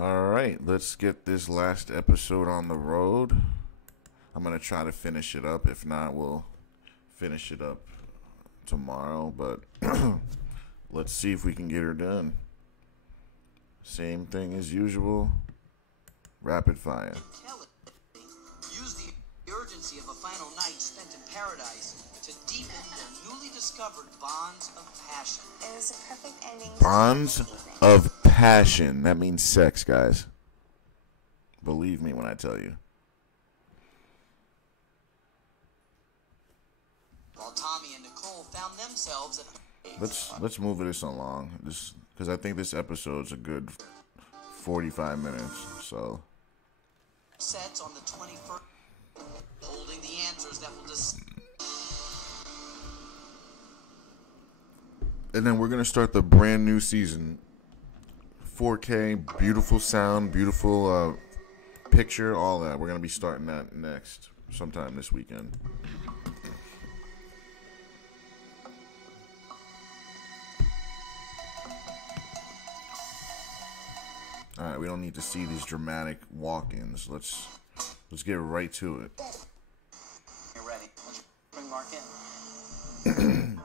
Alright, let's get this last episode on the road. I'm going to try to finish it up. If not, we'll finish it up tomorrow. But let's see if we can get her done. Same thing as usual. Rapid fire. Use the urgency of a final night spent in paradise to deepen their newly discovered bonds of passion. It was a perfect ending. Bonds of passion. That means sex, guys. Believe me when I tell you. While Tommy and Nicole found themselves at Let's move this along. This because I think this episode's a good 45 minutes. So sets on the 21st, holding the answers that will and then we're gonna start the brand new season. 4K, beautiful sound, beautiful picture, all that. We're gonna be starting that next sometime this weekend. All right, we don't need to see these dramatic walk-ins. Let's get right to it. You're ready. Let's bring Mark in.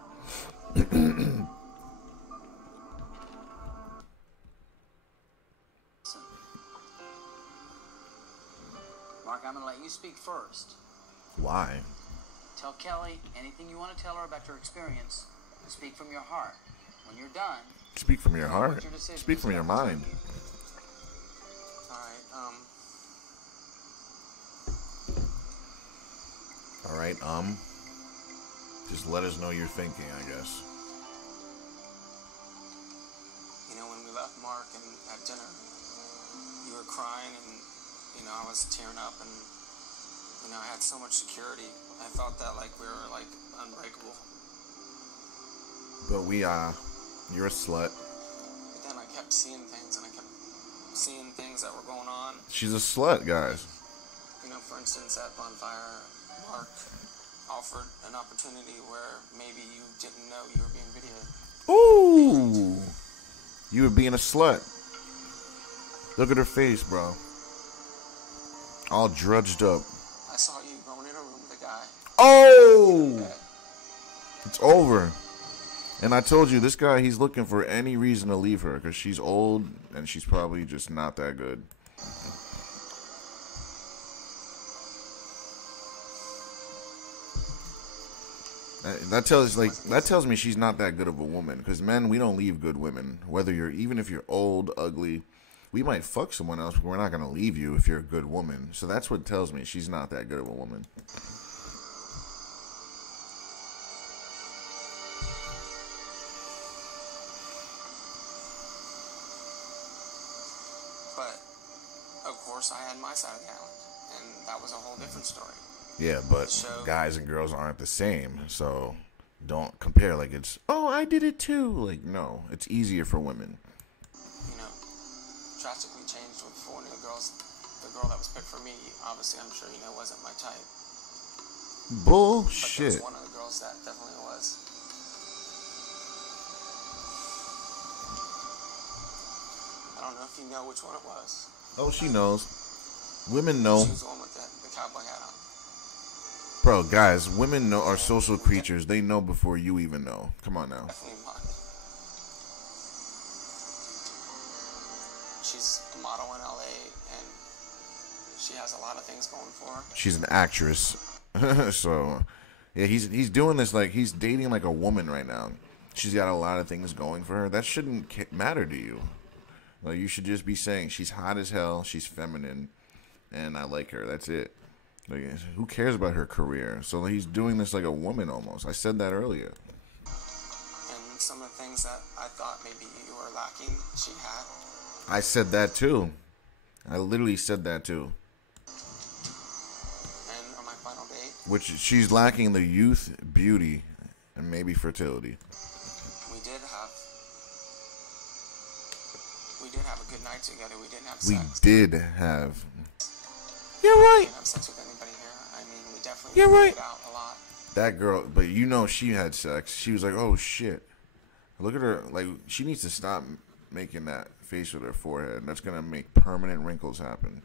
Mark, I'm going to let you speak first. Why? Tell Kelly anything you want to tell her about your experience. Speak from your heart. When you're done, Speak from your heart. Speak from your mind. All right, just let us know you're thinking, I guess. You know, when we left Mark and at dinner, you were crying and, I was tearing up and, I had so much security. I felt that like we were like unbreakable. But you're a slut. But then I kept seeing things and I kept seeing things that were going on. She's a slut, guys. For instance, at Bonfire, Mark offered an opportunity where maybe you didn't know you were being videoed. Ooh! You were being a slut. Look at her face, bro. All drudged up. I saw you going in a room with a guy. Oh! It's over. And I told you, this guy, he's looking for any reason to leave her because she's old and she's probably just not that good. That tells me she's not that good of a woman. Because men, we don't leave good women. Even if you're old, ugly, we might fuck someone else, but we're not gonna leave you if you're a good woman. So that's what tells me she's not that good of a woman. But of course, I had my side of the island, and that was a whole different story. Yeah, but guys and girls aren't the same, so don't compare like it's, oh, I did it too. Like, no, it's easier for women. Drastically changed with 4 new girls. The girl that was picked for me, obviously, I'm sure wasn't my type. Bullshit. But there was one of the girls that definitely was. I don't know if you know which one it was. Oh, she knows. Women know. She was the one with the cowboy hat on. Bro, guys, women are social creatures. They know before you even know. Come on now. Definitely mine. She's a model in LA, and she has a lot of things going for her. She's an actress. So, yeah, he's doing this like he's dating like a woman right now. She's got a lot of things going for her. That shouldn't matter to you. Like, you should just be saying she's hot as hell, she's feminine, and I like her. That's it. Like, who cares about her career? So he's doing this like a woman almost. I said that earlier. And some of the things that I thought maybe you were lacking, she had. I said that too. I literally said that too. And on my final date, Which she's lacking the youth, beauty, and maybe fertility. we did have a good night together. We didn't have We sex. did have. You're right. We didn't have sex with anybody here. I mean, we definitely You're right. made out a lot. That girl, but she had sex. She was like, oh shit. Look at her. Like, she needs to stop making that face with her forehead. That's gonna make permanent wrinkles happen.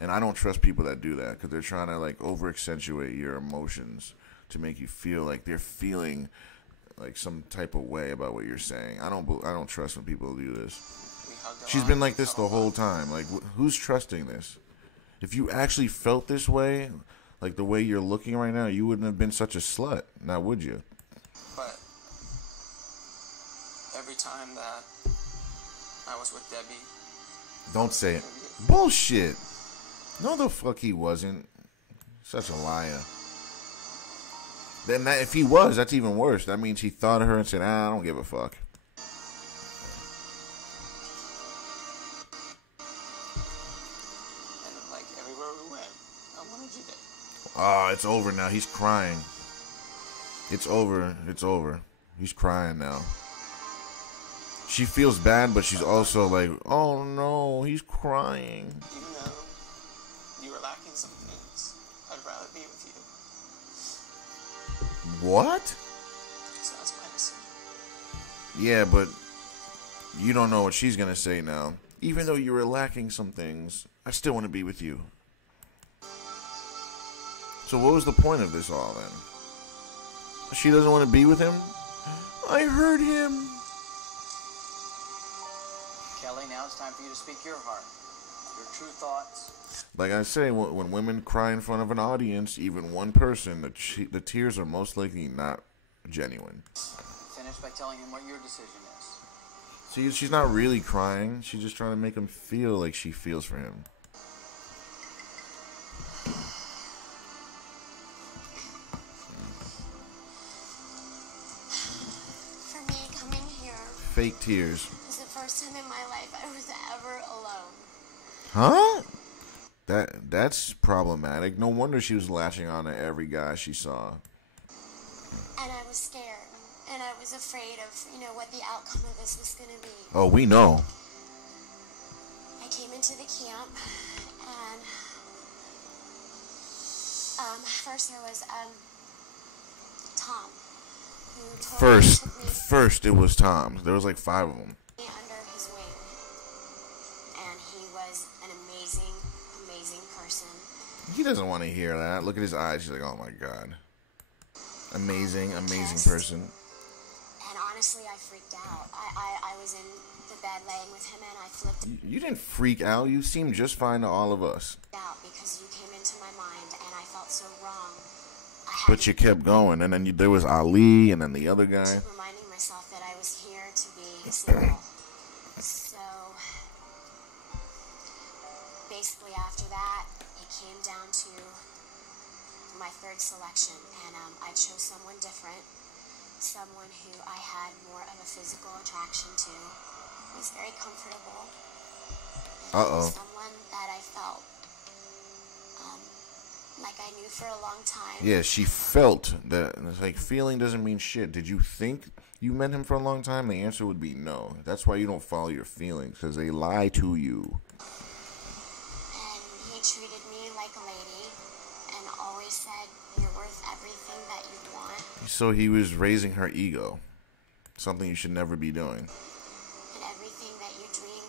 And I don't trust people that do that because they're trying to like over accentuate your emotions to make you feel like they're feeling like some type of way about what you're saying. I don't trust when people do this. She's been like this the whole time. Like, who's trusting this? If you actually felt this way, like the way you're looking right now, you wouldn't have been such a slut, now would you? But every time that I was with Debbie... Don't say it. Bullshit. No, the fuck he wasn't. Such a liar. Then that, if he was, that's even worse. That means he thought of her and said, I don't give a fuck. And like everywhere we went, I wanted you there. Oh, it's over now. He's crying. It's over. It's over. He's crying now. She feels bad, but she's also like, oh no, he's crying. Even though you were lacking some things, I'd rather be with you. What? So that's my decision. Yeah, but you don't know what she's going to say now. Even though you were lacking some things, I still want to be with you. So what was the point of this all then? She doesn't want to be with him? I hurt him. Kelly, now it's time for you to speak your heart. Your true thoughts. Like I say, when women cry in front of an audience, even one person, the tears are most likely not genuine. Finish by telling him what your decision is. See, she's not really crying. She's just trying to make him feel like she feels for him. For me, coming here Fake tears. was the first time in my life I was ever alone. Huh? That's problematic. No wonder she was latching on to every guy she saw. And I was scared. And I was afraid of, what the outcome of this was going to be. Oh, we know. I came into the camp, and first there was Tom, who totally took me First it was Tom. There was like 5 of them. under his wing. And he was an amazing, amazing person. He doesn't want to hear that. Look at his eyes. He's like, oh my God. Amazing, amazing person. And honestly, I freaked out. I was in the bed laying with him, and I flipped You didn't freak out. You seemed just fine to all of us. out because you came into my mind, and I felt so wrong. I had But you kept going. And then there was Ali and then the other guy. keep reminding myself that I was here to be single. So basically, after that, it came down to my third selection, and I chose someone different, someone who I had more of a physical attraction to, was very comfortable, and Uh-oh. someone that I felt like I knew for a long time. Yeah, she felt that. It's like, feeling doesn't mean shit. Did you think you met him for a long time? The answer would be no. That's why you don't follow your feelings, because they lie to you. And he treated me like a lady and always said, you're worth everything that you want. So he was raising her ego. Something you should never be doing. And everything that you dream,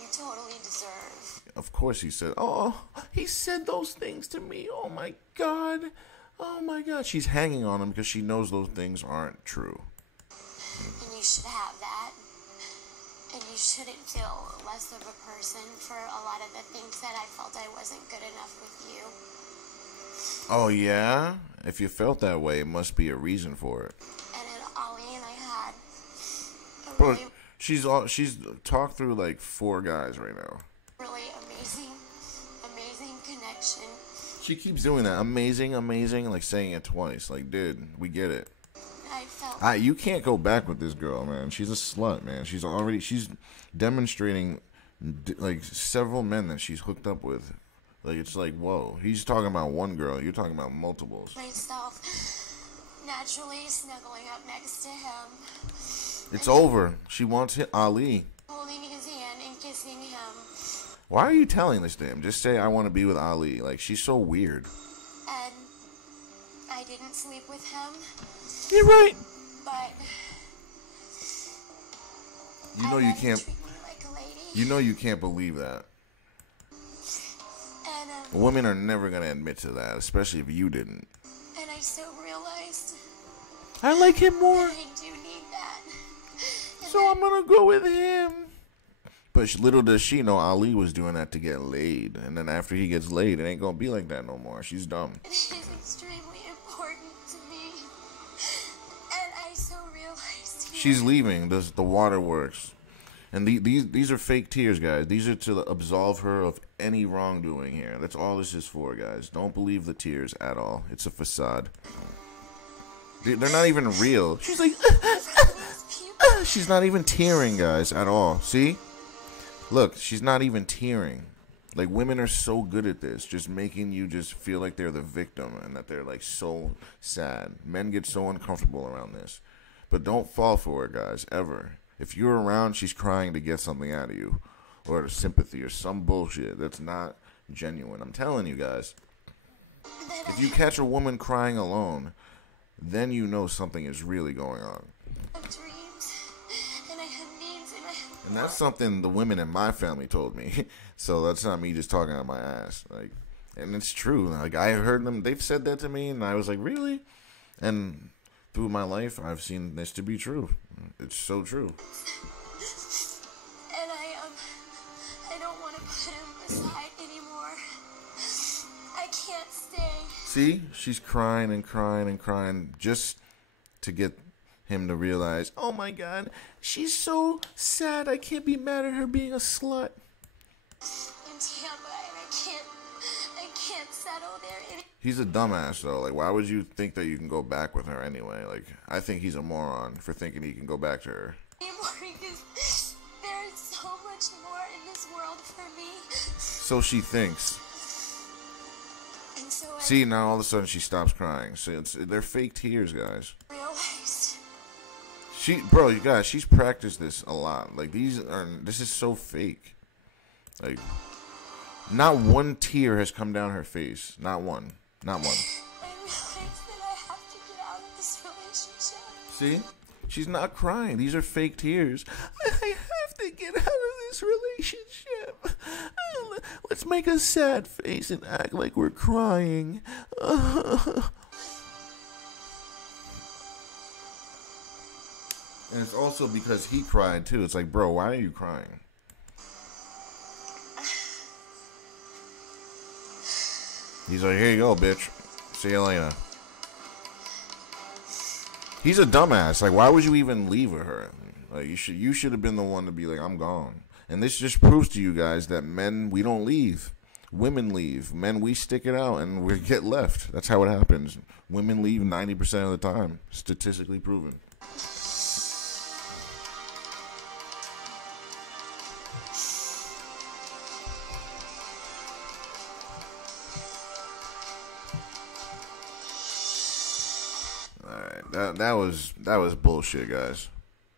you totally deserve. Of course he said, oh, he said those things to me. Oh my God. Oh my God. She's hanging on him because she knows those things aren't true. And you should have that. And you shouldn't feel less of a person for a lot of the things that I felt I wasn't good enough with you. Oh yeah? If you felt that way, it must be a reason for it. And then Ollie and I had a But she's talked through like 4 guys right now. really amazing connection. She keeps doing that. Amazing, amazing, like saying it twice. Like, dude, we get it. I felt You can't go back with this girl, man. She's a slut, man. She's demonstrating like several men that she's hooked up with. Like, it's like, whoa. He's talking about one girl. You're talking about multiples. myself naturally snuggling up next to him, It's over. She wants Ali. holding his hand and kissing him. Why are you telling this to him? Just say, I want to be with Ali. Like, she's so weird. And I didn't sleep with him, You're right. but You know I you let him can't. treat me like a lady. You know you can't believe that. And Women are never going to admit to that, especially if you didn't. and I so realized I like him more, that I do need that. And so I'm going to go with him. But little does she know Ali was doing that to get laid. And then after he gets laid, it ain't going to be like that no more. She's dumb. it is extremely important to me. And I so realized She's leaving. The waterworks. And these are fake tears, guys. These are to absolve her of any wrongdoing here. That's all this is for, guys. Don't believe the tears at all. It's a facade. They're not even real. She's like, she's not even tearing, guys, at all. See? Look, she's not even tearing. Like, women are so good at this, just making you just feel like they're the victim and that they're, like, so sad. Men get so uncomfortable around this. But don't fall for it, guys, ever. If you're around, she's crying to get something out of you. Or sympathy or some bullshit that's not genuine. I'm telling you, guys. If you catch a woman crying alone, then you know something is really going on. I have dreams, and I have needs, and I have... And that's something the women in my family told me. So that's not me just talking out my ass. Like, and it's true. Like, I heard them, they've said that to me, and I was like, really? And through my life, I've seen this to be true. It's so true. And I don't want to put him aside anymore. I can't stay. See? She's crying and crying and crying just to get him to realize, oh my God, she's so sad. I can't be mad at her being a slut. In Tampa, and I can't settle there anymore. He's a dumbass, though. Like, why would you think that you can go back with her anyway? Like, I think he's a moron for thinking he can go back to her. Because there is so much more in this world for me. So she thinks. And so I See, now all of a sudden she stops crying. So they're fake tears, guys. realized Bro, you guys, she's practiced this a lot. Like, this is so fake. Like, not one tear has come down her face. Not one. Not one. I realized that I have to get out of this relationship. See? She's not crying. These are fake tears. I have to get out of this relationship. Let's make a sad face and act like we're crying. And it's also because he cried too. It's like, bro, why are you crying? He's like, here you go, bitch. See you later. He's a dumbass. Like, why would you even leave with her? Like, you should have been the one to be like, I'm gone. And this just proves to you guys that men, we don't leave. Women leave. Men, we stick it out and we get left. That's how it happens. Women leave 90% of the time. Statistically proven. That was bullshit, guys.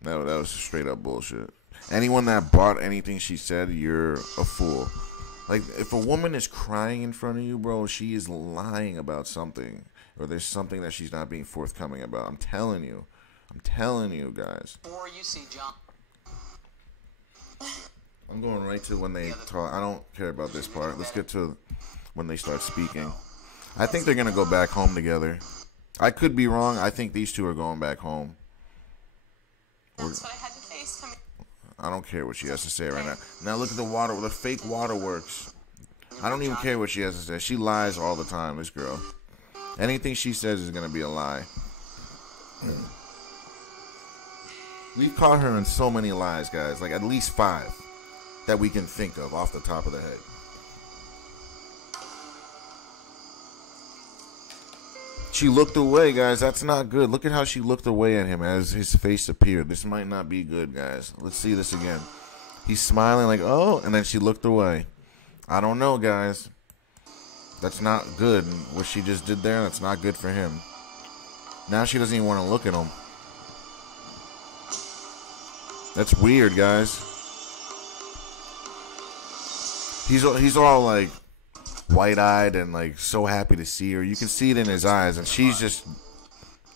That was straight up bullshit. Anyone that bought anything she said, you're a fool. Like, if a woman is crying in front of you, bro, she is lying about something, or there's something that she's not being forthcoming about. I'm telling you, guys. Or you see John. I'm going right to when they talk. I don't care about this part. Let's get to when they start speaking. I think they're gonna go back home together. I could be wrong. I think these two are going back home. That's what I had to face coming. I don't care what she has to say right now. Now look at the fake waterworks. I don't even care what she has to say. She lies all the time, this girl. Anything she says is going to be a lie. We've caught her in so many lies, guys. Like, at least 5 that we can think of off the top of the head. She looked away, guys. That's not good. Look at how she looked away at him as his face appeared. This might not be good, guys. Let's see this again. He's smiling like, oh, and then she looked away. I don't know, guys. That's not good. What she just did there, that's not good for him. Now she doesn't even want to look at him. That's weird, guys. He's all like white-eyed and like so happy to see her. You can see it in his eyes, and she's just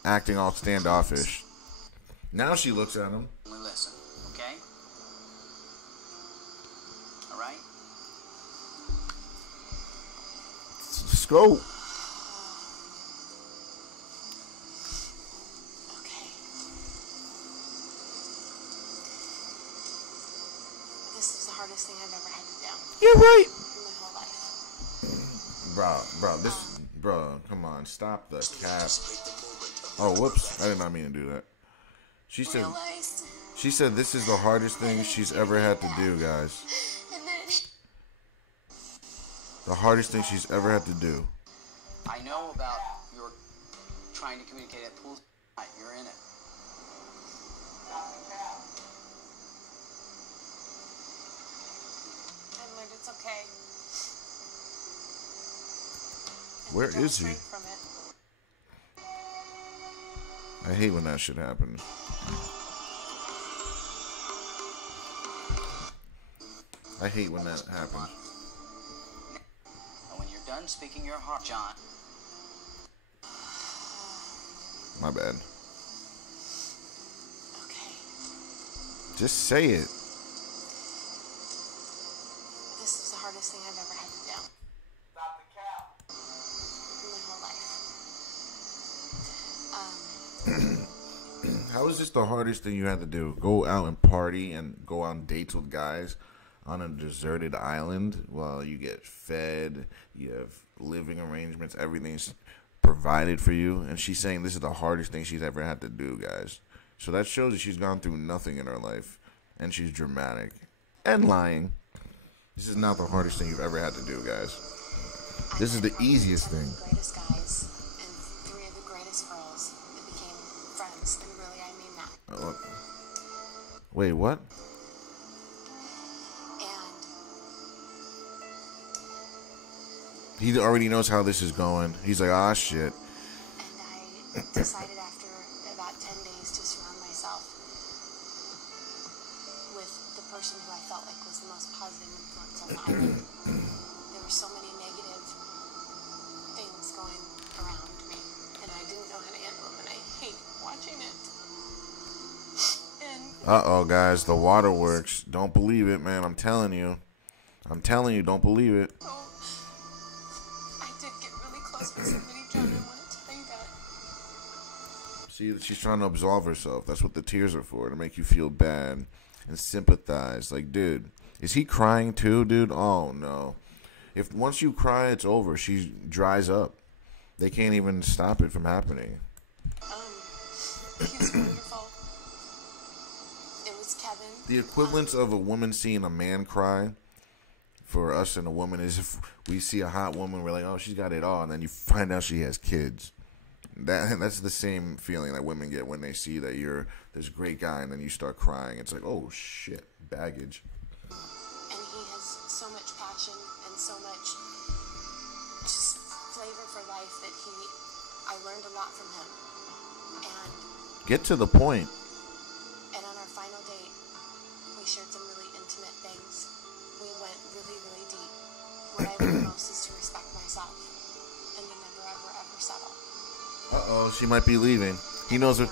acting all standoffish. Now she looks at him. Listen, okay? right? Let's go. Okay. This is the hardest thing I've ever had to do You're right. in my whole life. Bro, come on, stop the cap. Oh, whoops, I did not mean to do that. She said this is the hardest thing she's ever had to do, guys. And then The hardest thing she's ever had to do. I know about your trying to communicate at pool. You're in it. I learned it's okay. And Where I draw is he? strength from it. I hate when that shit happens. I hate when that happens. And when you're done speaking your heart, John, My bad. Okay. Just say it. This is the hardest thing I've ever had to do. stop the cap. In my whole life. How is this the hardest thing you had to do? Go out and party and go on dates with guys on a deserted island while you get fed, you have living arrangements, everything's provided for you. And she's saying this is the hardest thing she's ever had to do, guys. So that shows that she's gone through nothing in her life. And she's dramatic. And lying. This is not the hardest thing you've ever had to do, guys. This is the easiest thing. The greatest guys and 3 of the greatest girls that became friends, and really, I mean that. Wait, what? And He already knows how this is going. He's like, ah, shit. I decided after about 10 days to surround myself with the person who I felt like was the most positive influence on the island. There were so many negative things going around me, and I didn't know how to handle them, and I hate watching it. And Uh-oh, guys. The waterworks. Don't believe it, man. I'm telling you. Don't believe it. so I did get really close with somebody, John. I want to tell you that. See, she's trying to absolve herself. That's what the tears are for, to make you feel bad and sympathize. Like, dude, is he crying too, dude? Oh, no. If once you cry, it's over. She dries up. They can't even stop it from happening. He's wonderful. It was Kevin. The equivalence of a woman seeing a man cry for us and a woman is if we see a hot woman, we're like, oh, she's got it all, and then you find out she has kids. That's the same feeling that women get when they see that you're this great guy, and then you start crying. It's like, oh shit, baggage. And he has so much passion and so much just flavor for life that I learned a lot from him. And Get to the point. on our final date, we shared some really intimate things. We went really, really deep. What I learned most is to respect myself and to never, ever, ever settle. Uh-oh, she might be leaving. He knows what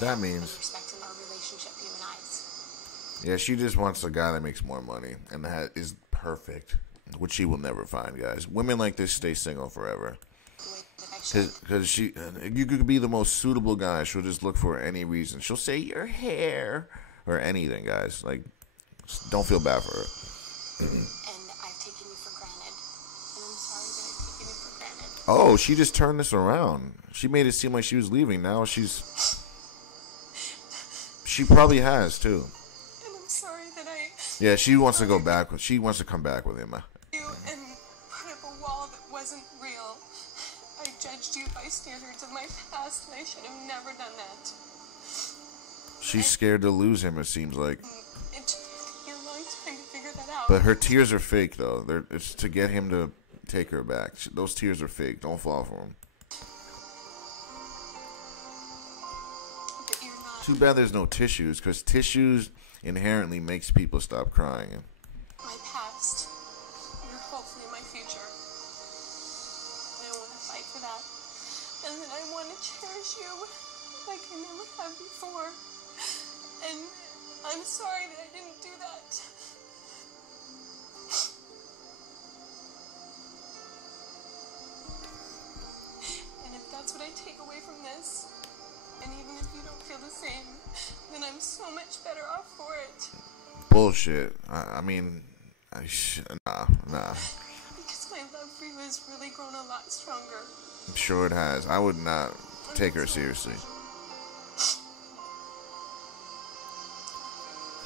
that means. Respecting our relationship, you and I's. Yeah, she just wants a guy that makes more money and that is perfect, which she will never find, guys. Women like this stay single forever. The way that I should. Because you could be the most suitable guy. She'll just look for any reason. She'll say your hair or anything, guys. Like, don't feel bad for her. And I've taken you for granted. And I'm sorry that I've taken you for granted. Oh, she just turned this around. She made it seem like she was leaving. Now she probably has too. And I'm sorry that I Yeah, she wants to go back. She wants to come back with him. you and put up a wall that wasn't real. I judged you by standards of my past, and I should have never done that. She's scared to lose him, it seems like. It took me a long time to figure that out. But her tears are fake, though. It's to get him to take her back. Those tears are fake. Don't fall for them. But you're not. Too bad there's no tissues, because tissues inherently makes people stop crying. My past. You're hopefully my future. And I want to fight for that. And then I want to cherish you like I never have before. And I'm sorry that I didn't do that. feel the same, then I'm so much better off for it. Bullshit. Nah. Because my love for you has really grown a lot stronger. I'm sure it has. I would not take her seriously.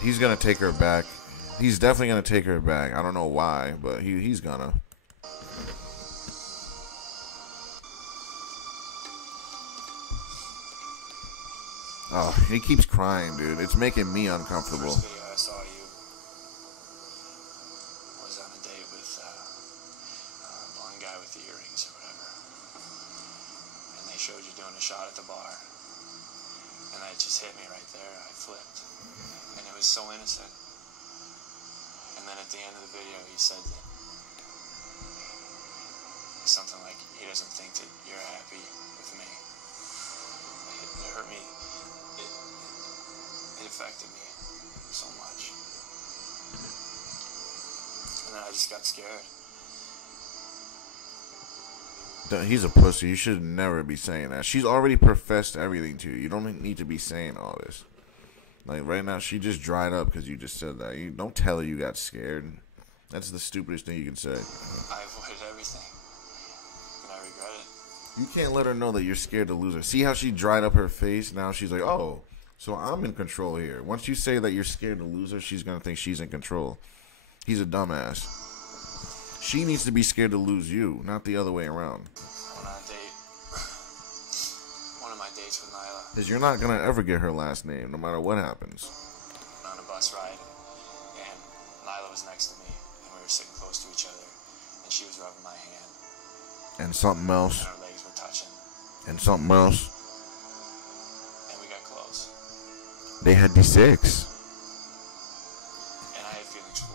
He's gonna take her back. He's definitely gonna take her back. I don't know why, but he's gonna. Oh, he keeps crying, dude. It's making me uncomfortable. First video I saw you was on a date with one guy with the earrings or whatever. And they showed you doing a shot at the bar. And that just hit me right there. I flipped. And it was so innocent. And then at the end of the video, he said that something like, he doesn't think that you're happy with me. It hurt me. It affected me so much. And then I just got scared. He's a pussy. You should never be saying that. She's already professed everything to you. You don't need to be saying all this. Like, right now, she just dried up because you just said that. You don't tell her you got scared. That's the stupidest thing you can say. I avoided everything. And I regret it. You can't let her know that you're scared to lose her. See how she dried up her face? Now she's like, oh, so I'm in control here. Once you say that you're scared to lose her, she's going to think she's in control. He's a dumbass. She needs to be scared to lose you, not the other way around. I went on a date. One of my dates with Nyla. Because you're not going to ever get her last name, no matter what happens. On a bus ride. And Nyla was next to me. And we were sitting close to each other. And she was rubbing my hand. And something else. And our legs were touching. And something else. And we got close. They had D6. And I had feelings for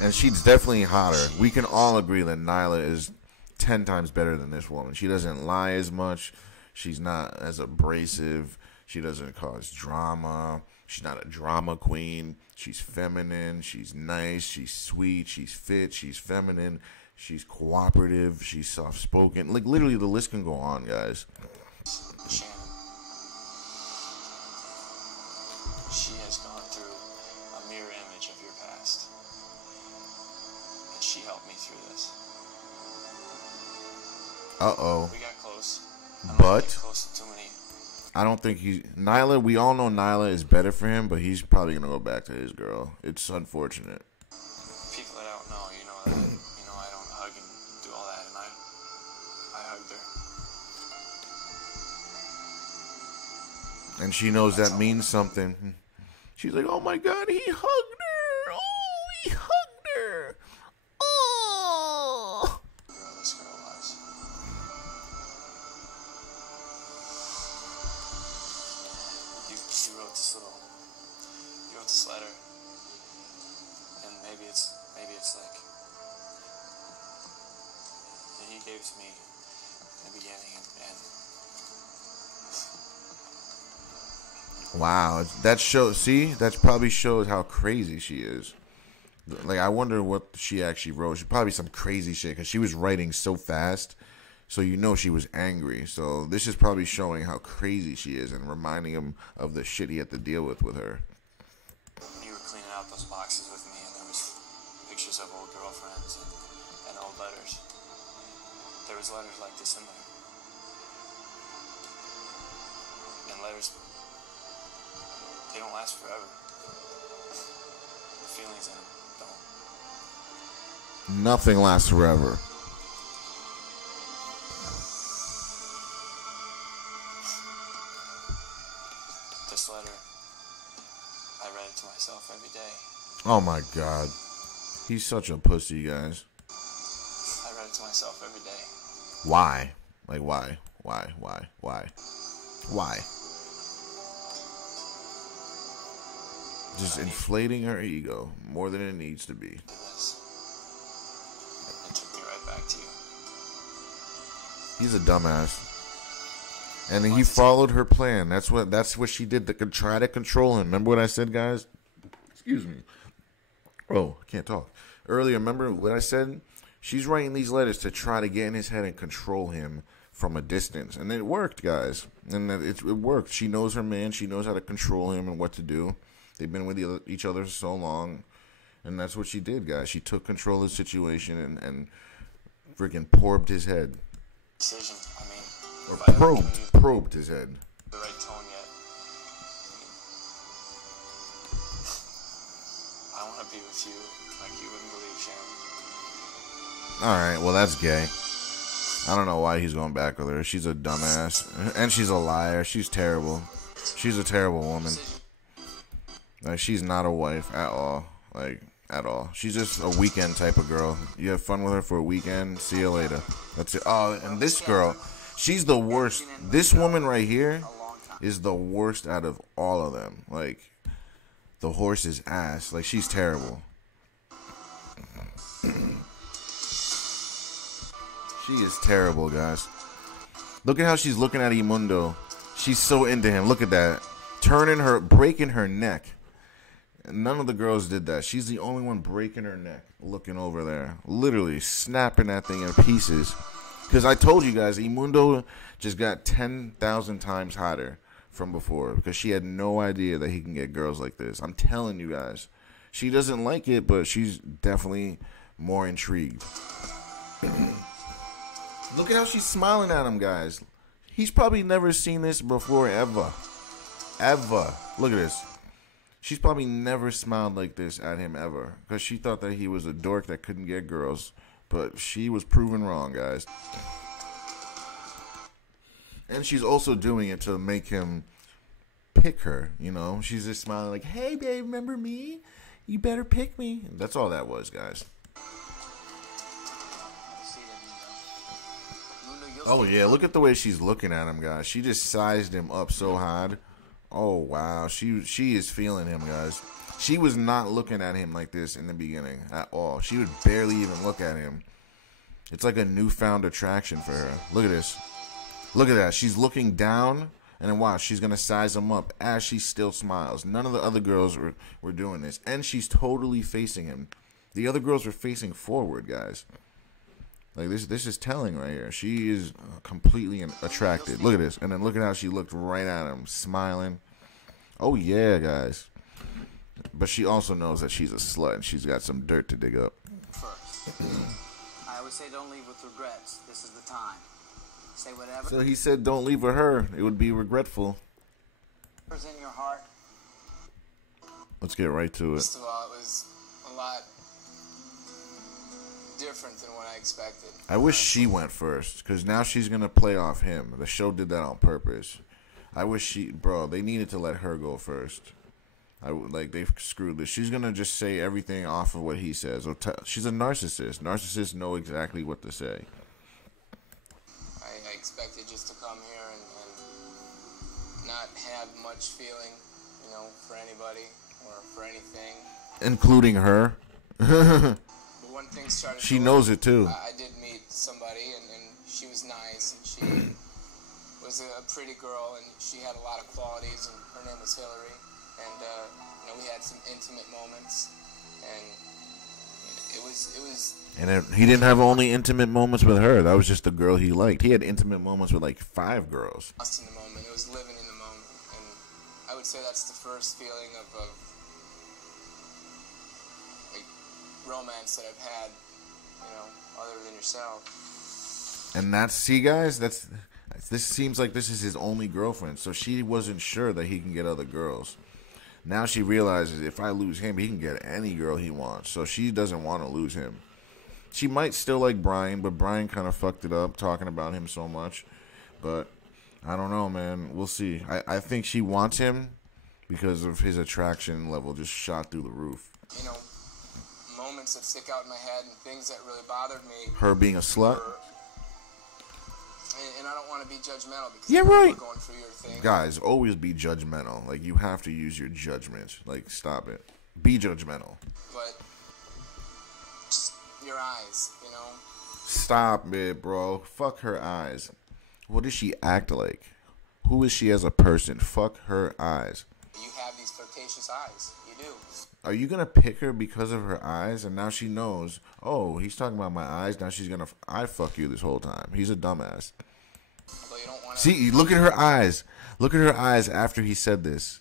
her. And she's definitely hotter. We can all agree that Nyla is 10 times better than this woman. She doesn't lie as much. She's not as abrasive. She doesn't cause drama. She's not a drama queen. She's feminine. She's nice. She's sweet. She's fit. She's feminine. She's cooperative. She's soft-spoken. Like, literally, the list can go on, guys. Shannon. She has gone through a mirror image of your past. And she helped me through this. Uh-oh. We got close. But Close to too many. I don't think Nyla, we all know Nyla is better for him, but he's probably going to go back to his girl. It's unfortunate. People that I don't know, you know that, I don't hug and do all that, and I hugged her. And she knows that means something. She's like, oh my God, he hugged her. Oh, he hugged her. Oh. Girl, this girl was. You wrote this letter, and maybe it's like, that he gave to me in the beginning, and Wow, that shows. See, that probably shows how crazy she is. Like, I wonder what she actually wrote. She probably some crazy shit because she was writing so fast. So you know she was angry. So this is probably showing how crazy she is and reminding him of the shit he had to deal with her. you were cleaning out those boxes with me, and there was pictures of old girlfriends and old letters. There was letters like this in there. And letters, they don't last forever. The feelings in them don't. Nothing lasts forever. This letter, I read it to myself every day. Oh my God. He's such a pussy, guys. I read it to myself every day. Why? Like, why? Why? Just inflating her ego more than it needs to be. Did this. It took me right back to you. He's a dumbass. And he followed her plan. That's what she did to try to control him. Remember what I said, guys? Excuse me. Oh, I can't talk. Earlier, remember what I said? She's writing these letters to try to get in his head and control him from a distance, and it worked, guys. And it worked. She knows her man. She knows how to control him and what to do. They've been with each other so long, and that's what she did, guys. She took control of the situation and freaking probed his head. Decision. I mean, Or probed his head. the right tone yet. I want to be with you like you wouldn't believe, Sharon. Alright, well, that's gay. I don't know why he's going back with her. She's a dumbass. And she's a liar. She's terrible. She's a terrible woman. Like, she's not a wife at all. Like, at all. She's just a weekend type of girl. You have fun with her for a weekend. See you later. That's it. Oh, and this girl, she's the worst. This woman right here is the worst out of all of them. Like, the horse's ass. Like, she's terrible. She is terrible, guys. Look at how she's looking at Imundo. She's so into him. Look at that. Breaking her neck. None of the girls did that. She's the only one breaking her neck, looking over there. Literally snapping that thing in pieces. Because I told you guys, Imundo just got 10,000 times hotter from before. Because she had no idea that he can get girls like this. I'm telling you guys. She doesn't like it, but she's definitely more intrigued. Look at how she's smiling at him, guys. He's probably never seen this before, ever. Ever. Look at this. She's probably never smiled like this at him, ever. Because she thought that he was a dork that couldn't get girls. But she was proven wrong, guys. And she's also doing it to make him pick her, you know. She's just smiling like, hey, babe, remember me? You better pick me. That's all that was, guys. Oh, yeah, look at the way she's looking at him, guys. She just sized him up so hard. Oh, wow. She is feeling him, guys. She was not looking at him like this in the beginning at all. She would barely even look at him. It's like a newfound attraction for her. Look at this. Look at that. She's looking down, and then watch. She's going to size him up as she still smiles. None of the other girls were doing this. And she's totally facing him. The other girls were facing forward, guys. Like, this is telling right here. She is completely attracted. Look at this. And then look at how she looked right at him, smiling. Oh, yeah, guys. But she also knows that she's a slut and she's got some dirt to dig up. First, I always say don't leave with regrets. This is the time. Say whatever. So he said don't leave with her. It would be regretful. Whatever's in your heart. Let's get right to it. First of all, it was a lot different than what I expected. I wish she went first, because now she's going to play off him. The show did that on purpose. I wish they needed to let her go first. They screwed this. She's going to just say everything off of what he says. She's a narcissist. Narcissists know exactly what to say. I expected just to come here and not have much feeling, for anybody or for anything. Including her. But when things started she knows it too. I did meet somebody, and she was nice, and she was a pretty girl, and she had a lot of qualities, and her name was Hillary. And we had some intimate moments, and it was. And he didn't have only intimate moments with her. That was just the girl he liked. He had intimate moments with like 5 girls. Lost in the moment. It was living in the moment, and I would say that's the first feeling of like romance that I've had, other than yourself. And guys, this seems like this is his only girlfriend. So she wasn't sure that he can get other girls. Now she realizes if I lose him, he can get any girl he wants. So she doesn't want to lose him. She might still like Brian, but Brian kind of fucked it up talking about him so much. But I don't know, man. We'll see. I think she wants him because of his attraction level just shot through the roof. Moments that stick out in my head and things that really bothered me. Her being a slut? And I don't want to be judgmental because yeah, right. Going through your thing. Guys, always be judgmental. Like, you have to use your judgment. Like, stop it. Be judgmental. But just your eyes, Stop it, bro. Fuck her eyes. What does she act like? Who is she as a person? Fuck her eyes. You have these flirtatious eyes. You do. Are you going to pick her because of her eyes? And now she knows, oh, he's talking about my eyes. Now she's going to, I fuck you this whole time. He's a dumbass. Although you don't want to. See, look at her eyes. Look at her eyes after he said this.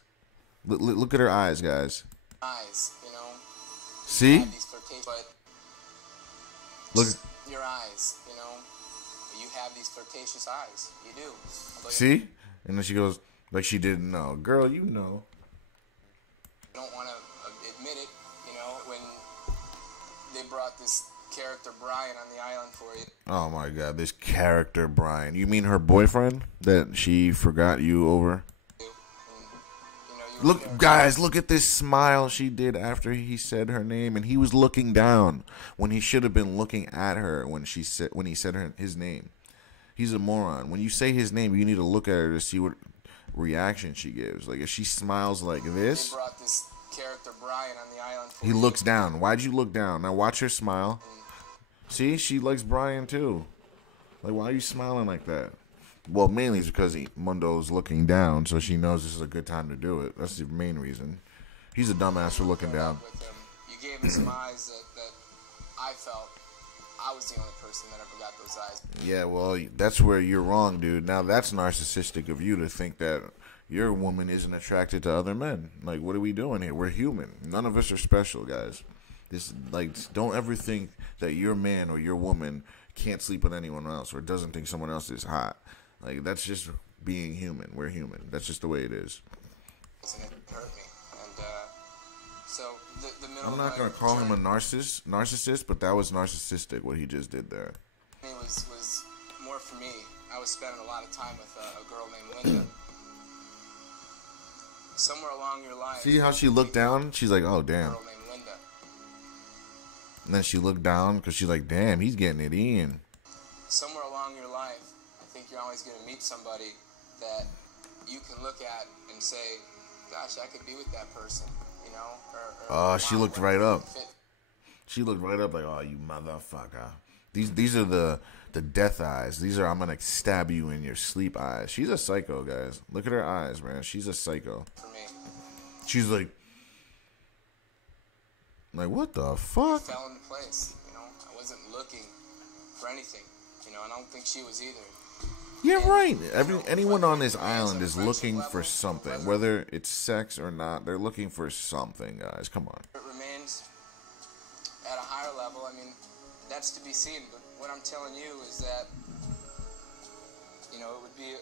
Look at her eyes, guys. Eyes, you know. See? You have these flirtatious, but Look. your eyes, you know. You have these flirtatious eyes. You do. Although See? And then she goes, like she didn't know. Girl, you know. you don't want to admit it, you know, when they brought this character Brian on the island for you. Oh my God, this character Brian. You mean her boyfriend that she forgot you over? And, you know, you were Look, guys, look at this smile she did after he said her name, and he was looking down when he should have been looking at her when he said his name. He's a moron. When you say his name, you need to look at her to see what reaction she gives. Like if she smiles like this, They brought this character Brian on the island for he you. looks down. Why'd you look down? Now watch her smile. See, she likes Brian too. Like, why are you smiling like that? Well, mainly it's because Mundo's looking down, so she knows this is a good time to do it. That's the main reason. He's a dumbass for looking down. With him. You gave him some eyes that I felt I was the only person that ever got those eyes. Yeah, well, that's where you're wrong, dude. Now, that's narcissistic of you to think that your woman isn't attracted to other men. Like, what are we doing here? We're human. None of us are special, guys. Don't ever think that your man or your woman can't sleep with anyone else or doesn't think someone else is hot. Like, that's just being human. We're human. That's just the way it is. And it hurt me. And so the middle I'm not going to call him a narcissist, but that was narcissistic what he just did there. It was more for me. I was spending a lot of time with a girl named Linda. Somewhere along your life. See how she looked down? She's like, oh, A damn. girl named Linda. And then she looked down because she's like, damn, he's getting it in. Somewhere along your life, I think you're always going to meet somebody that you can look at and say, gosh, I could be with that person, you know? Oh, she looked wow, right up. fit. She looked right up like, oh, you motherfucker. These are the death eyes. These are I'm going to stab you in your sleep eyes. She's a psycho, guys. Look at her eyes, man. She's a psycho. For me. She's like, what the fuck? Fell into place, you know? I wasn't looking for anything, you know, and I don't think she was either. Yeah, right. Anyone on this island is looking for something. Whether it's sex or not, they're looking for something, guys. Come on. It remains at a higher level. I mean, that's to be seen. But what I'm telling you is that, you know, it would be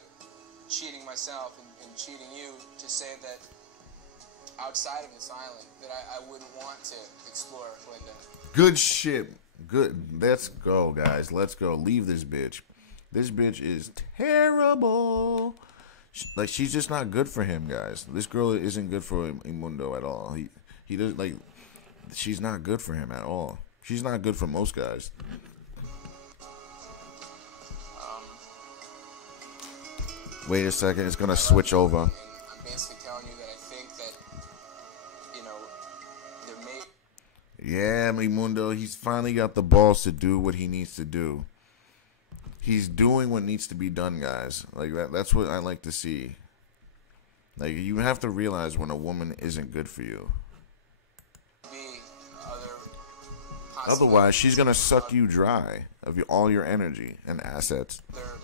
cheating myself and cheating you to say that outside of this island that I wouldn't want to explore Linda. Good shit. Good. Let's go, guys. Let's go. Leave this bitch. This bitch is terrible. She's just not good for him, guys. This girl isn't good for Imundo at all. He does she's not good for him at all. She's not good for most guys. Wait a second, it's gonna switch over. And I'm basically telling you that I think that, you know, there may... Yeah, Imundo, he's finally got the balls to do what he needs to do. He's doing what needs to be done, guys. Like that's what I like to see. Like, you have to realize when a woman isn't good for you. Otherwise, she's gonna suck you dry of all your energy and assets. There are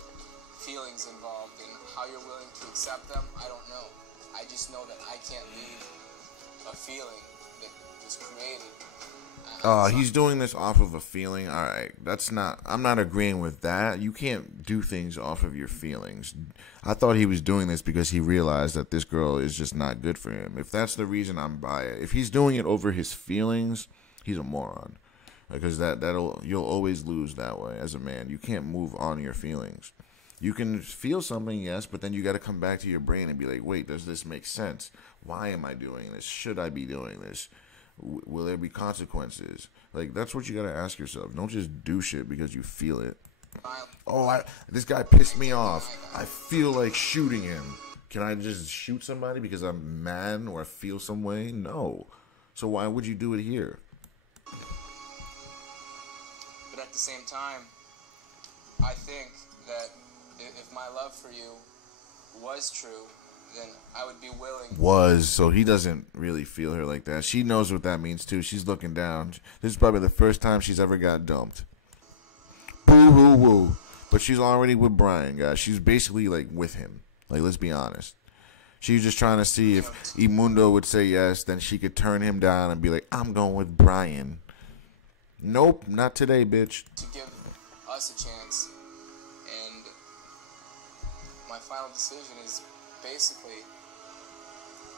feelings involved, and how you're willing to accept them, I don't know. I just know that I can't leave a feeling that was created. He's doing this off of a feeling. All right, I'm not agreeing with that. You can't do things off of your feelings. I thought he was doing this because he realized that this girl is just not good for him. If that's the reason, I'm by it. If he's doing it over his feelings, he's a moron. Because you'll always lose that way as a man. You can't move on your feelings. You can feel something, yes, but then you got to come back to your brain and be like, wait, does this make sense? Why am I doing this? Should I be doing this? Will there be consequences? Like, that's what you got to ask yourself. Don't just do shit because you feel it. Oh, this guy pissed me off. I feel like shooting him. Can I just shoot somebody because I'm mad or I feel some way? No. So why would you do it here? But at the same time, I think that if my love for you was true, then I would be willing. So he doesn't really feel her like that. She knows what that means too. She's looking down. This is probably the first time she's ever got dumped. Boo hoo woo. But she's already with Brian, guys. She's basically like with him. Like, let's be honest. She's just trying to see if Imundo would say yes, then she could turn him down and be like, I'm going with Brian. Nope, not today, bitch. To give us a chance, and my final decision is basically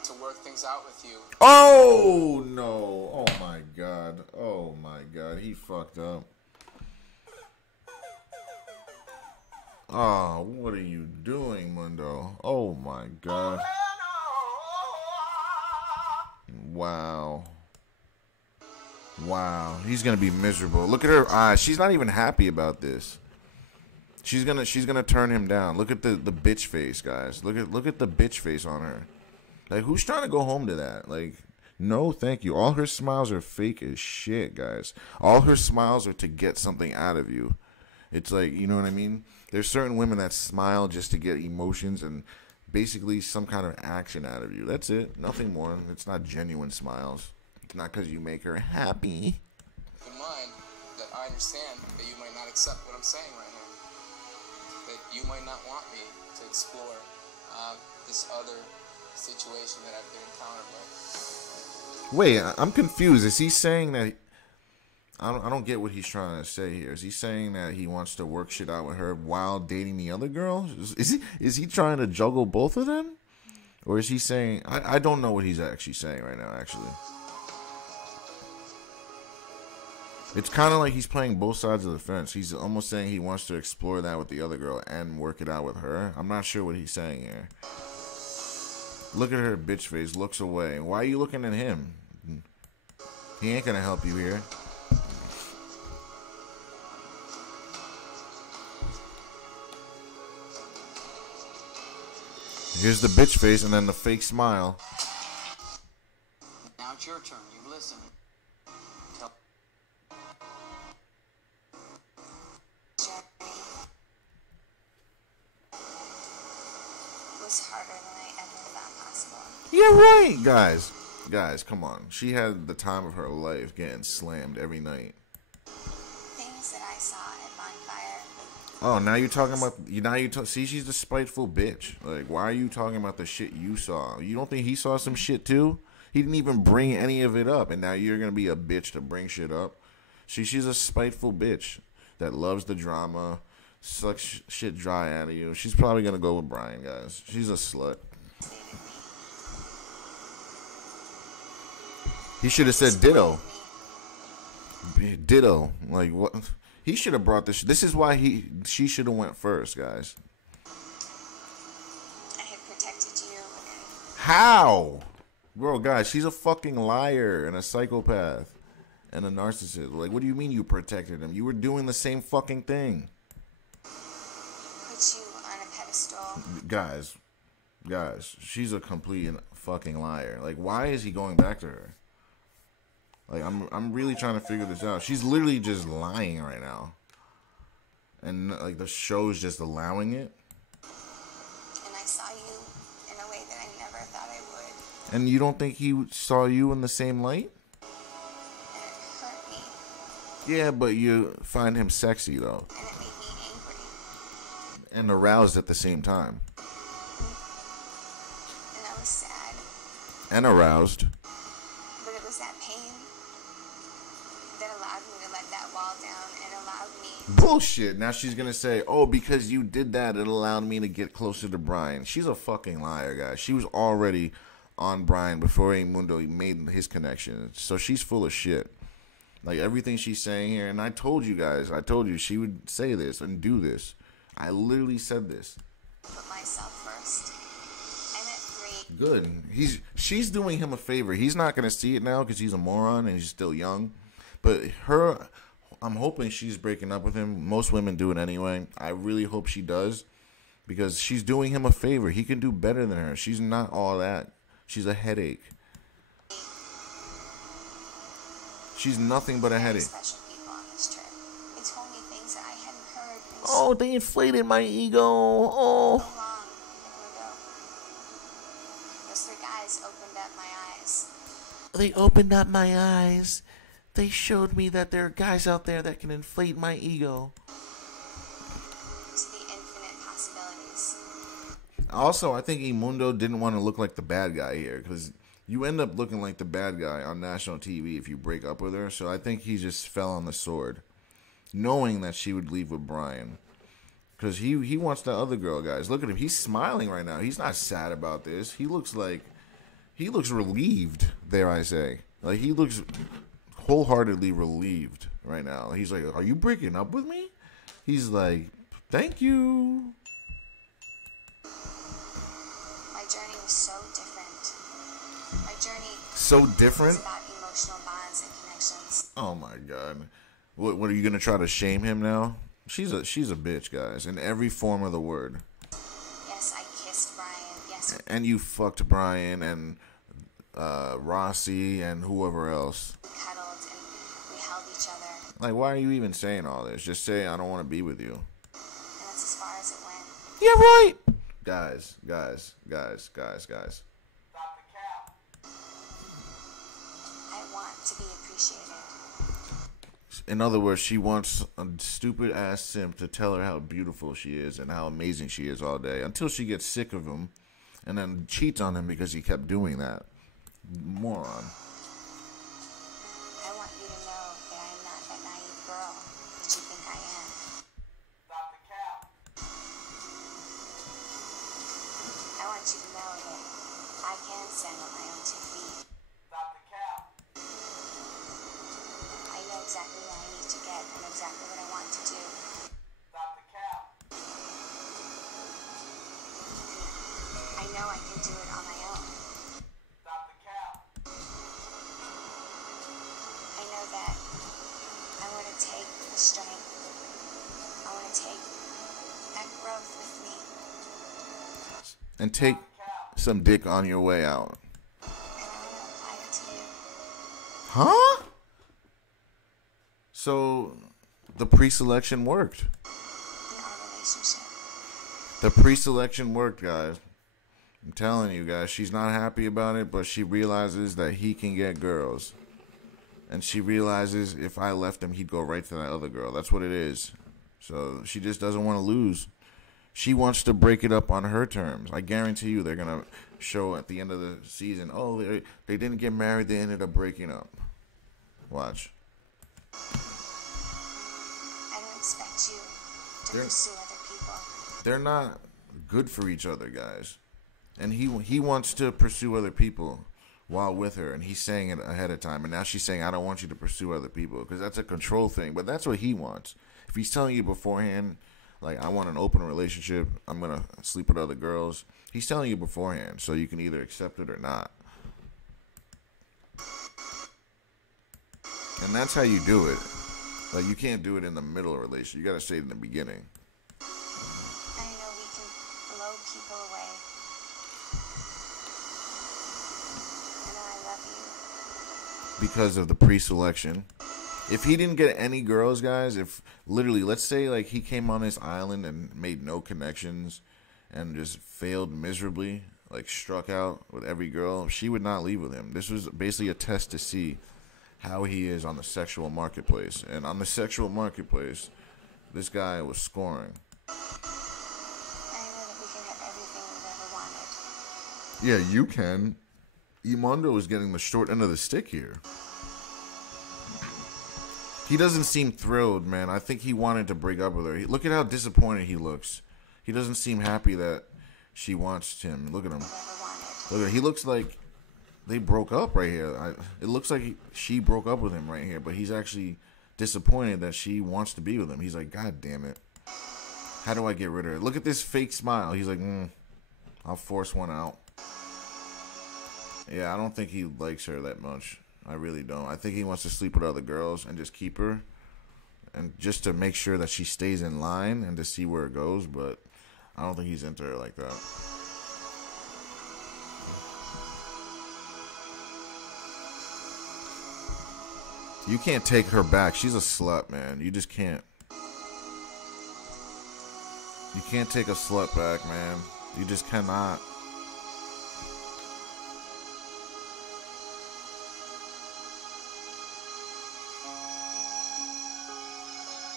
to work things out with you. Oh, no. Oh, my God. Oh, my God. He fucked up. Oh, what are you doing, Mundo? Oh, my God. Wow. Wow. He's going to be miserable. Look at her eyes. She's not even happy about this. She's gonna turn him down. Look at the bitch face, guys. Look at the bitch face on her. Like, who's trying to go home to that? Like, no, thank you. All her smiles are fake as shit, guys. All her smiles are to get something out of you. It's like, you know what I mean? There's certain women that smile just to get emotions and basically some kind of action out of you. That's it. Nothing more. It's not genuine smiles. It's not because you make her happy. Keep in mind that I understand that you might not accept what I'm saying right now. That you might not want me to explore this other situation that I've been encountered with. Wait, I'm confused. Is he saying that... I don't get what he's trying to say here. Is he saying that he wants to work shit out with her while dating the other girl? Is he trying to juggle both of them? Or is he saying... I don't know what he's actually saying right now, actually. It's kind of like he's playing both sides of the fence. He's almost saying he wants to explore that with the other girl and work it out with her. I'm not sure what he's saying here. Look at her bitch face. Looks away. Why are you looking at him? He ain't gonna help you here. Here's the bitch face and then the fake smile. Now it's your turn. You listen. Tell was harder than I ever thought possible. Yeah, right, guys. Guys, come on. She had the time of her life getting slammed every night. Things that I saw at Bonfire. Oh, now you're talking about... See, she's the spiteful bitch. Like, why are you talking about the shit you saw? You don't think he saw some shit too? He didn't even bring any of it up, and now you're going to be a bitch to bring shit up? She's a spiteful bitch that loves the drama, sucks shit dry out of you. She's probably going to go with Brian, guys. She's a slut. He should have said ditto. Ditto. Like, what? He should have brought this. This is why she should have went first, guys. I had protected you. How? Bro, guys, she's a fucking liar and a psychopath and a narcissist. Like, what do you mean you protected him? You were doing the same fucking thing. Put you on a pedestal. Guys, she's a complete fucking liar. Like, why is he going back to her? Like, I'm really trying to figure this out. She's literally just lying right now. And, like, the show's just allowing it. And I saw you in a way that I never thought I would. And you don't think he saw you in the same light? And it hurt me. Yeah, but you find him sexy, though. And it made me angry. And aroused at the same time. And I was sad. And aroused. But it was that pain that allowed me to let that wall down and allowed me... Bullshit. Now she's going to say, oh, because you did that, it allowed me to get closer to Brian. She's a fucking liar, guys. She was already on Brian before Mundo made his connection. So she's full of shit. Like, everything she's saying here, and I told you guys, she would say this and do this. I literally said this. Put myself first. I'm at 3. Good. She's doing him a favor. He's not going to see it now because he's a moron and he's still young. But I'm hoping she's breaking up with him. Most women do it anyway. I really hope she does because she's doing him a favor. He can do better than her. She's not all that. She's a headache. She's nothing but a headache. Special people on this trip. They told me things that I hadn't heard. Oh, they inflated my ego. Oh. So long ago. Those 3 guys opened up my eyes. They opened up my eyes. They showed me that there are guys out there that can inflate my ego. Also, I think Imundo didn't want to look like the bad guy here because you end up looking like the bad guy on national TV if you break up with her. So I think he just fell on the sword, knowing that she would leave with Brian. Because he wants the other girl, guys. Look at him. He's smiling right now. He's not sad about this. He looks relieved, dare I say. Like, he looks wholeheartedly relieved right now. He's like, are you breaking up with me? He's like, thank you. My journey was so different. My journey So different? was about emotional bonds and connections. Oh my God. What are you gonna try to shame him now? She's a bitch, guys, in every form of the word. Yes, I kissed Brian. Yes. And you fucked Brian and Rossi and whoever else. We cuddled and we held each other. Like, why are you even saying all this? Just say I don't want to be with you. And that's as far as it went. Yeah, right. Guys. Stop the cap. I want to be appreciated. In other words, she wants a stupid ass simp to tell her how beautiful she is and how amazing she is all day until she gets sick of him and then cheats on him because he kept doing that. Moron. I want you to know that I'm not that naive girl that you think I am. Stop the cap. I want you to know that I can stand on my own 2 feet. Stop the cap. I know exactly what I need to get and exactly what I want to do. Stop the cap. I know I can do it on my own. Stop the cap. I know that I want to take the strength. I want to take that growth with me. And take some dick on your way out. And I want to apply it to you. Huh? So the pre-selection worked. In our relationship. The pre-selection worked, guys. I'm telling you guys, she's not happy about it, but she realizes that he can get girls. And she realizes if I left him, he'd go right to that other girl. That's what it is. So she just doesn't want to lose. She wants to break it up on her terms. I guarantee you they're going to show at the end of the season, oh, they didn't get married, they ended up breaking up. Watch. I don't expect you to pursue other people. They're not good for each other, guys. And he wants to pursue other people while with her, and he's saying it ahead of time. And now she's saying, I don't want you to pursue other people, because that's a control thing. But that's what he wants. If he's telling you beforehand, like, I want an open relationship, I'm going to sleep with other girls, he's telling you beforehand, so you can either accept it or not. And that's how you do it. Like, you can't do it in the middle of a relationship. You got to say it in the beginning. I know we can blow people away. I know I love you. Because of the pre-selection. If he didn't get any girls, guys, if literally, let's say like he came on this island and made no connections and just failed miserably, like struck out with every girl, she would not leave with him. This was basically a test to see how he is on the sexual marketplace. And on the sexual marketplace, this guy was scoring. I know that we can have everything we've ever wanted. Yeah, you can. Imondo is getting the short end of the stick here. He doesn't seem thrilled, man. I think he wanted to break up with her. Look at how disappointed he looks. He doesn't seem happy that she wants him. Look at him. Look at him. He looks like they broke up right here. It looks like she broke up with him right here, but he's actually disappointed that she wants to be with him. He's like, God damn it. How do I get rid of her? Look at this fake smile. He's like, I'll force one out. Yeah, I don't think he likes her that much. I really don't. I think he wants to sleep with other girls and just keep her, and just to make sure that she stays in line and to see where it goes, but I don't think he's into her like that. You can't take her back. She's a slut, man. You just can't. You can't take a slut back, man. You just cannot.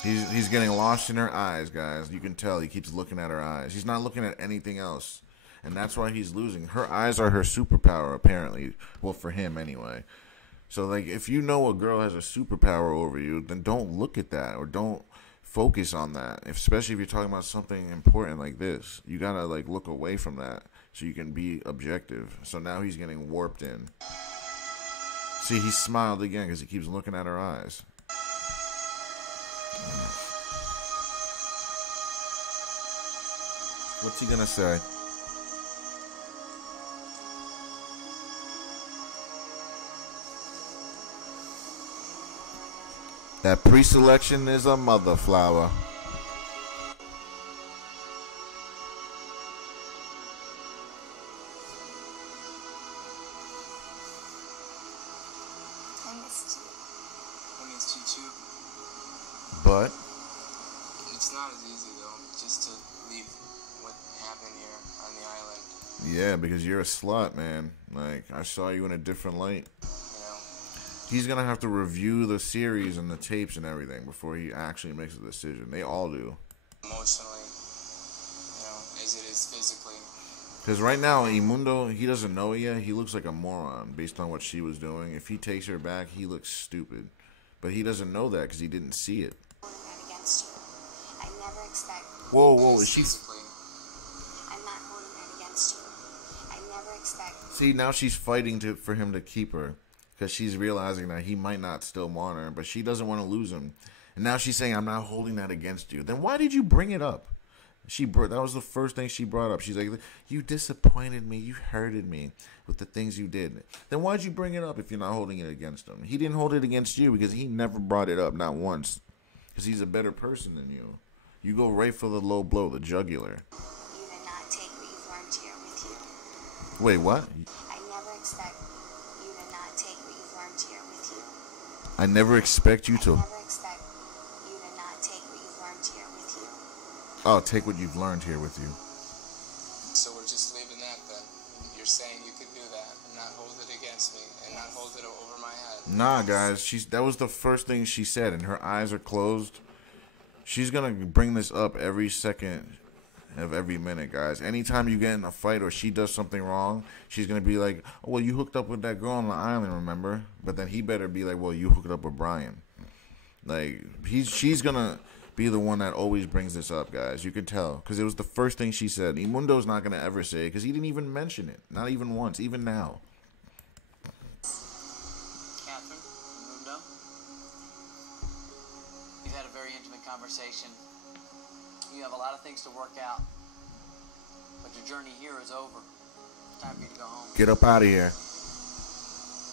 He's getting lost in her eyes, guys. You can tell he keeps looking at her eyes. He's not looking at anything else. and that's why he's losing. Her eyes are her superpower, apparently. Well, for him anyway. So, like, if you know a girl has a superpower over you, then don't look at that or don't focus on that. Especially if you're talking about something important like this, you gotta like look away from that so you can be objective. So now he's getting warped in. See, he smiled again because he keeps looking at her eyes. What's he gonna say? That pre-selection is a mother flower. I missed you. I missed you too. But It's not as easy though, just to leave what happened here on the island. yeah, because you're a slut, man. Like, I saw you in a different light. You know, He's gonna have to review the series and the tapes and everything before he actually makes a decision. They all do. emotionally, as it is physically. Because right now, Imundo, he doesn't know it yet. He looks like a moron based on what she was doing. If he takes her back, he looks stupid. But he doesn't know that because he didn't see it. Holding that against you. I never expect. Whoa, is she... Physically. I'm not holding that against you. I never expect. See, now she's fighting for him to keep her. Because she's realizing that he might not still want her. But she doesn't want to lose him. And now she's saying, I'm not holding that against you. Then why did you bring it up? That was the first thing she brought up. She's like, you disappointed me. You hurted me with the things you did. Then why'd you bring it up if you're not holding it against him? He didn't hold it against you because he never brought it up, not once. Because he's a better person than you. You go right for the low blow, the jugular. You to not take what you've learned here with you. Wait, what? I never expect you to not take what you've learned here with you. I never expect you to... I never expect you to not take what you've learned here with you. Oh, take what you've learned here with you. So we're just leaving that then. You're saying you could do that and not hold it against me and not hold it over my head. Nah, guys, that was the first thing she said, and her eyes are closed. She's gonna bring this up every second of every minute, guys. Anytime you get in a fight or she does something wrong, she's gonna be like, oh, well, you hooked up with that girl on the island, remember? But then he better be like, well, you hooked up with Brian. Like, she's gonna be the one that always brings this up, guys. You can tell, because it was the first thing she said. Imundo's not gonna ever say it, because he didn't even mention it. Not even once, even now. Catherine, Mundo, you've had a very intimate conversation. You have a lot of things to work out, but your journey here is over. It's time for you to go home. Get up out of here.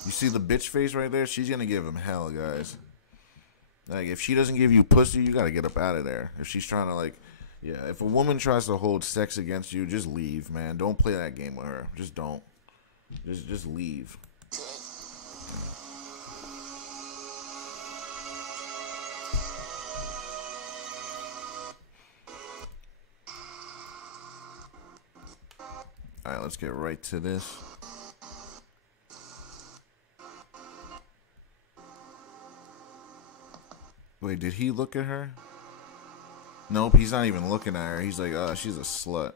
You see the bitch face right there? She's gonna give him hell, guys. Like, if she doesn't give you pussy, you gotta get up out of there. If she's trying to, like, yeah, if a woman tries to hold sex against you, just leave, man. Don't play that game with her. Just don't. Just leave. Good. Alright, let's get right to this. Wait, did he look at her? Nope, he's not even looking at her. He's like, she's a slut.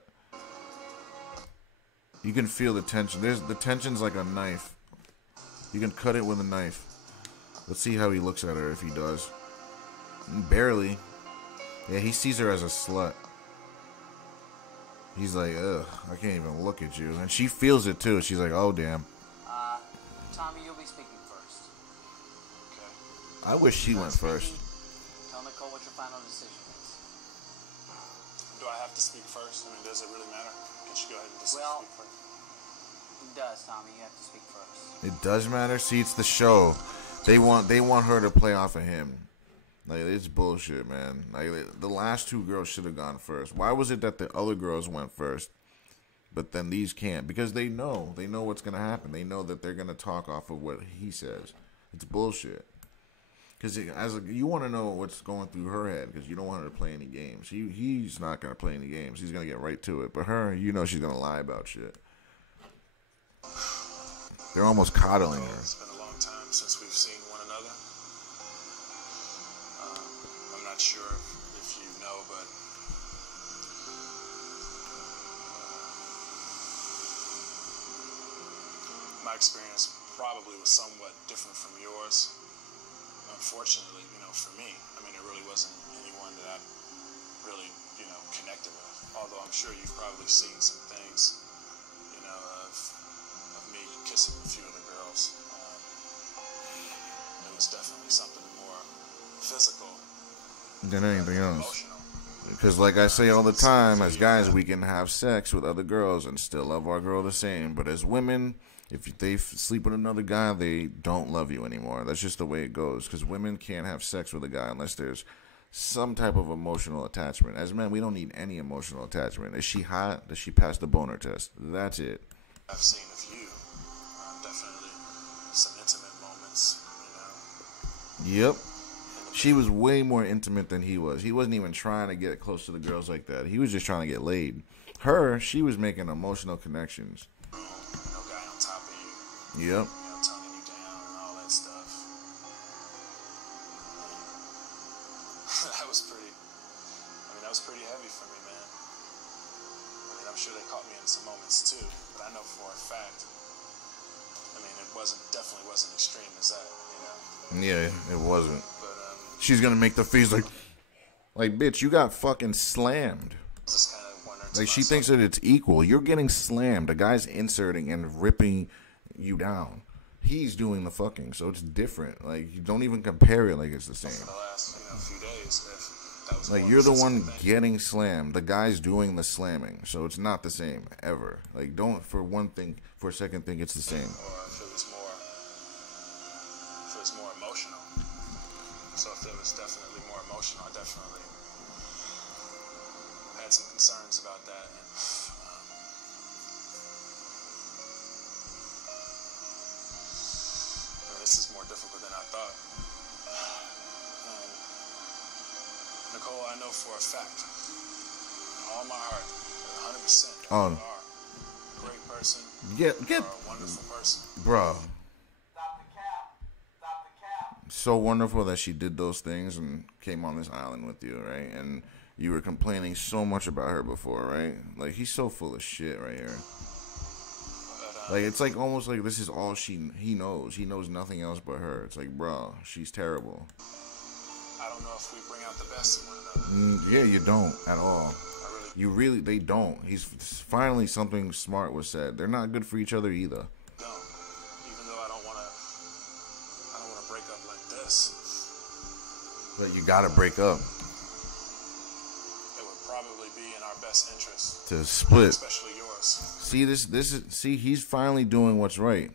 You can feel the tension. The tension's like a knife. You can cut it with a knife. Let's see how he looks at her if he does. Barely. Yeah, he sees her as a slut. He's like, ugh, I can't even look at you. And she feels it too. She's like, oh, damn. Tommy, you'll be speaking first. I wish she went first. Tell Nicole what your final decision is. Do I have to speak first? I mean, does it really matter? Can she go ahead and just Well, speak first? It does, Tommy. You have to speak first. It does matter. See, it's the show. They want her to play off of him. Like, it's bullshit, man. Like, the last two girls should have gone first. Why was it that the other girls went first, but then these can't? Because they know what's gonna happen. They know that they're gonna talk off of what he says. It's bullshit. Because you want to know what's going through her head, because you don't want her to play any games. He's not gonna play any games. He's gonna get right to it. But her, she's gonna lie about shit. They're almost coddling her. It's been a long time since we've seen one another. I'm not sure if you know, but my experience probably was somewhat different from yours. Unfortunately, for me, it really wasn't anyone that I really, connected with. Although I'm sure you've probably seen some things, of me kissing a few of the girls. It was definitely something more physical than anything else. Emotional. Because like I say all the time, as guys, we can have sex with other girls and still love our girl the same. But as women, if they sleep with another guy, they don't love you anymore. That's just the way it goes. Because women can't have sex with a guy unless there's some type of emotional attachment. As men, we don't need any emotional attachment. Is she hot? Does she pass the boner test? That's it. I've seen of you, definitely some intimate moments, Yep. She was way more intimate than he was. He wasn't even trying to get close to the girls like that. He was just trying to get laid. She was making emotional connections. No guy on top of you. Yep. Tonguing you down and all that stuff. That was pretty heavy for me, man. I'm sure they caught me in some moments too, but I know for a fact, it definitely wasn't extreme as that, Yeah, it wasn't. But, she's gonna make the face like, bitch, you got fucking slammed. just kind of wondering. Like, she thinks that it's equal. You're getting slammed. A guy's inserting and ripping you down. He's doing the fucking, so it's different. Like, you don't even compare it like it's the same. For the last, few days, if that was Like, you're the one getting slammed. The guy's doing the slamming, so it's not the same ever. Like, don't for a second think it's the same. Or if it was more emotional. So if it was definitely more emotional, I definitely had some concerns about that. And, this is more difficult than I thought. Nicole, I know for a fact, in all my heart, 100%, you are a great person. Get You are a wonderful person. bro. Stop the cap. Stop the cap. So wonderful that she did those things and came on this island with you, right? And you were complaining so much about her before, right? Like, he's so full of shit right here. Like, it's like almost like this is all he knows. He knows nothing else but her. It's like, bro, she's terrible. I don't know if we bring out the best in one another. Yeah, you don't at all. They don't. Finally something smart was said. They're not good for each other either. No, even though I don't want to break up like this. But you gotta break up It would probably be in our best interest, to split. especially yours. See, he's finally doing what's right.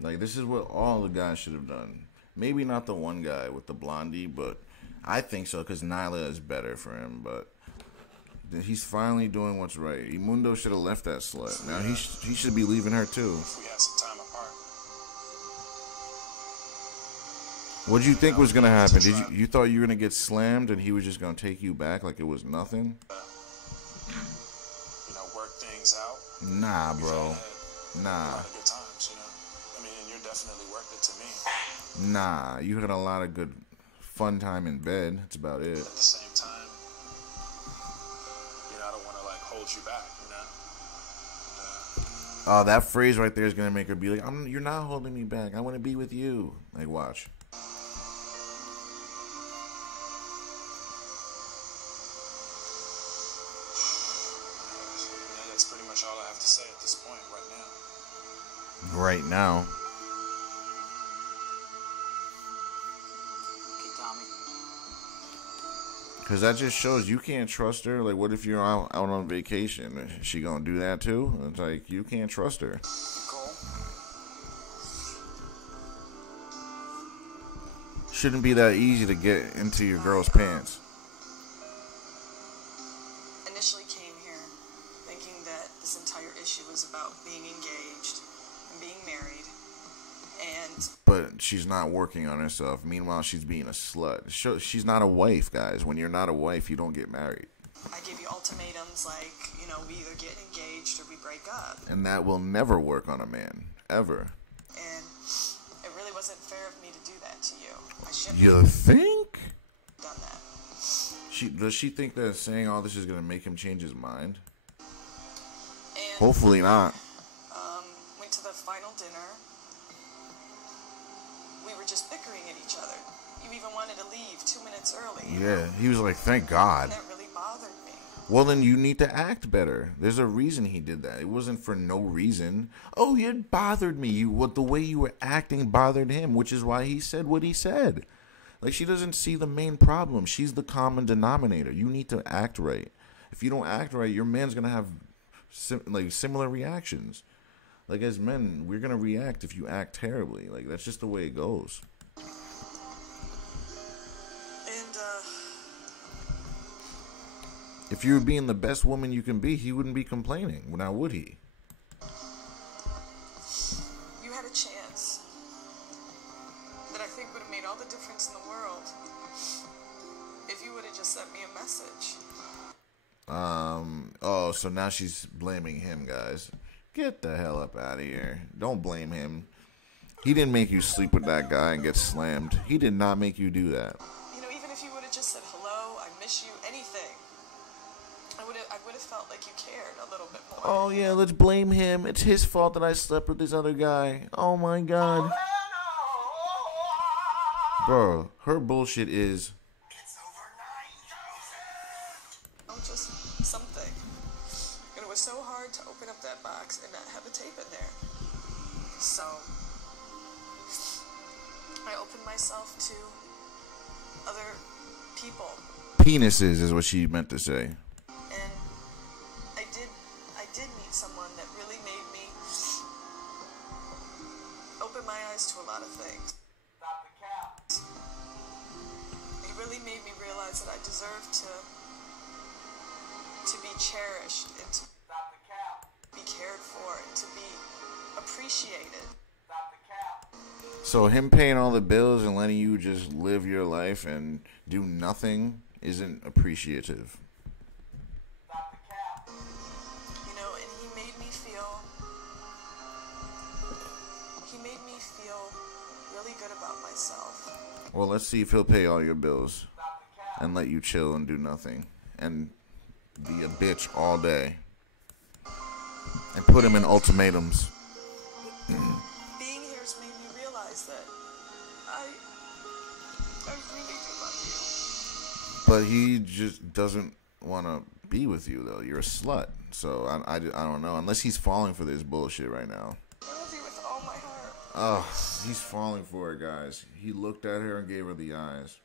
Like, this is what all the guys should have done. Maybe not the one guy with the blondie, but I think so, because Nyla is better for him. But he's finally doing what's right. Imundo should have left that slut. Now he should be leaving her too. If we had some time apart. What did you think was gonna happen? You thought you were gonna get slammed and he was just gonna take you back like it was nothing? Work things out. Nah, bro. We've had Nah. a lot of good times, and you're definitely worth it to me. Nah. You had a lot of good fun time in bed. That's about it. At the same time, I don't want to hold you back, Oh, that phrase right there is gonna make her be like, "You're not holding me back. I want to be with you." Like, watch. That's pretty much all I have to say at this point right now. Right now. Okay, Tommy. Because that just shows you can't trust her. Like, what if you're out on vacation? Is she gonna do that too? It's like, you can't trust her. Nicole. Shouldn't be that easy to get into your girl's pants. Initially came here thinking that this entire issue was about being engaged and being married, and But she's not working on herself. Meanwhile, she's being a slut. She's not a wife, guys. When you're not a wife, you don't get married. I give you ultimatums like, we either get engaged or we break up. And that will never work on a man. Ever. And it really wasn't fair of me to do that to you. I shouldn't You think? have done that. Does she think that saying all this is going to make him change his mind? And Hopefully not. went to the final dinner bickering at each other. You even wanted to leave 2 minutes early. Yeah, he was like, thank God. And that really bothered me. Well, then you need to act better. There's a reason he did that. It wasn't for no reason. Oh, it bothered me. The way you were acting bothered him, which is why he said what he said. Like, she doesn't see the main problem. She's the common denominator. You need to act right. If you don't act right, your man's gonna have similar reactions. Like, as men, we're gonna react if you act terribly. Like, that's just the way it goes. And if you were being the best woman you can be, he wouldn't be complaining. Now, would he? you had a chance that I think would have made all the difference in the world if you would have just sent me a message. Oh, so now she's blaming him, guys. Get the hell up out of here. Don't blame him. He didn't make you sleep with that guy and get slammed. He did not make you do that. You know, even if you would have just said hello, I miss you, anything, I would have felt like you cared a little bit more. Oh, yeah, let's blame him. It's his fault that I slept with this other guy. Oh, my God. Bro, her bullshit is... It's over 9,000. Oh, just something. And it was so hard to open up that box and not have a tape in there. So I opened myself to other people. Penises is what she meant to say. And I did meet someone that really made me open my eyes to a lot of things. Stop the cap. He really made me realize that I deserve to be cherished and to Stop the cap. be cared for and to be appreciated. Stop the cap. So him paying all the bills and letting you just live your life and do nothing isn't appreciative. Stop the cap. You know, and he made me feel really good about myself. Well, let's see if he'll pay all your bills Stop the cap. and let you chill and do nothing and be a bitch all day and put him in ultimatums. Being here has made me realize that I really do love you. But he just doesn't want to be with you, though. You're a slut. So I don't know. Unless he's falling for this bullshit right now. I love you with all my heart. Oh, he's falling for it, guys. He looked at her and gave her the eyes.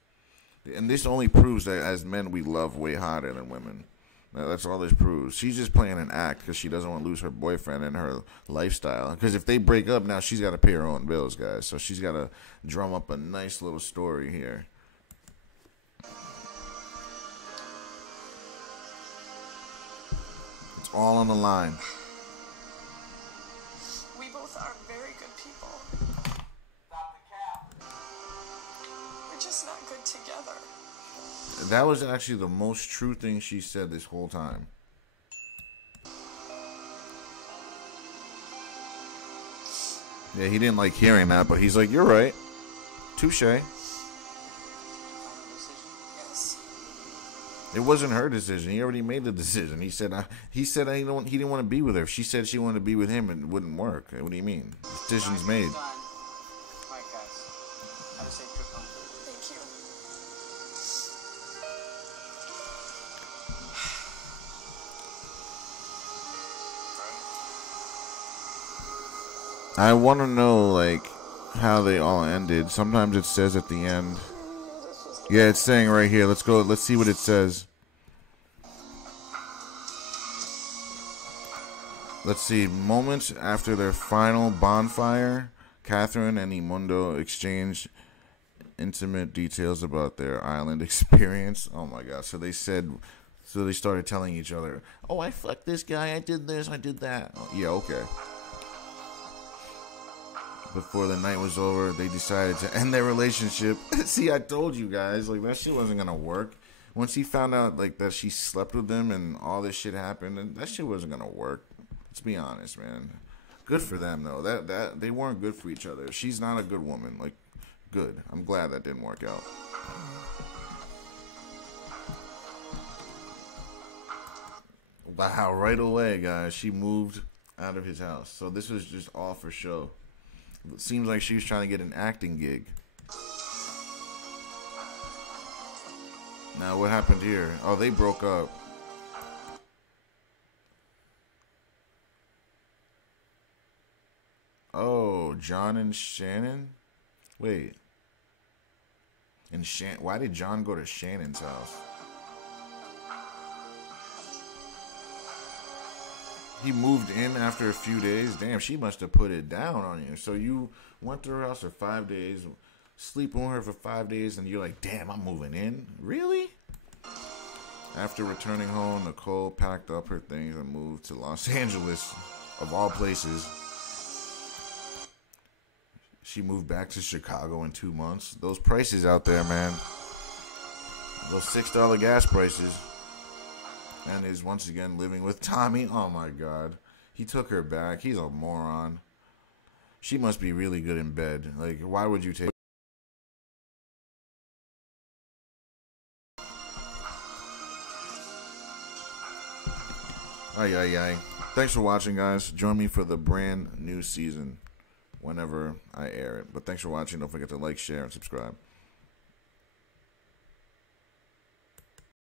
And this only proves that as men, we love way hotter than women. That's all this proves. She's just playing an act because she doesn't want to lose her boyfriend and her lifestyle. Because if they break up now, she's got to pay her own bills, guys. So she's got to drum up a nice little story here. It's all on the line. We both are very good people. Stop the cap. We're just not good together. That was actually the most true thing she said this whole time. Yeah, he didn't like hearing that, but he's like, you're right. Touche. Final decision. Yes. It wasn't her decision. He already made the decision. He said he didn't want to be with her. If she said she wanted to be with him, it wouldn't work. What do you mean? Decision's made. Done. All right, guys. Have a safe trip home. Thank you. I want to know, like, how they all ended. Sometimes it says at the end. Yeah, it's saying right here. Let's go. Let's see what it says. Let's see. Moments after their final bonfire, Catherine and Imundo exchanged intimate details about their island experience. Oh my God. So they started telling each other, oh, I fucked this guy. I did this. I did that. Oh, yeah, okay. Before the night was over, they decided to end their relationship. See, I told you guys, like, that shit wasn't gonna work. Once he found out, like, that she slept with him and all this shit happened, and that shit wasn't gonna work. Let's be honest, man. Good for them, though. That they weren't good for each other. She's not a good woman. Like, good. I'm glad that didn't work out. Wow, right away, guys, she moved out of his house. So this was just all for show. It seems like she was trying to get an acting gig. Now, what happened here? Oh, they broke up. Oh, John and Shannon? Wait. And why did John go to Shannon's house? He moved in after a few days. Damn, she must have put it down on you. So you went to her house for 5 days, sleeping with her for 5 days, and you're like, damn, I'm moving in? Really? After returning home, Nicole packed up her things and moved to Los Angeles, of all places. She moved back to Chicago in 2 months. Those prices out there, man. Those $6 gas prices. And is once again living with Tommy. Oh my God. He took her back. He's a moron. She must be really good in bed. Like, why would you take... Ay, ay, ay. Thanks for watching, guys. Join me for the brand new season whenever I air it. But thanks for watching. Don't forget to like, share, and subscribe.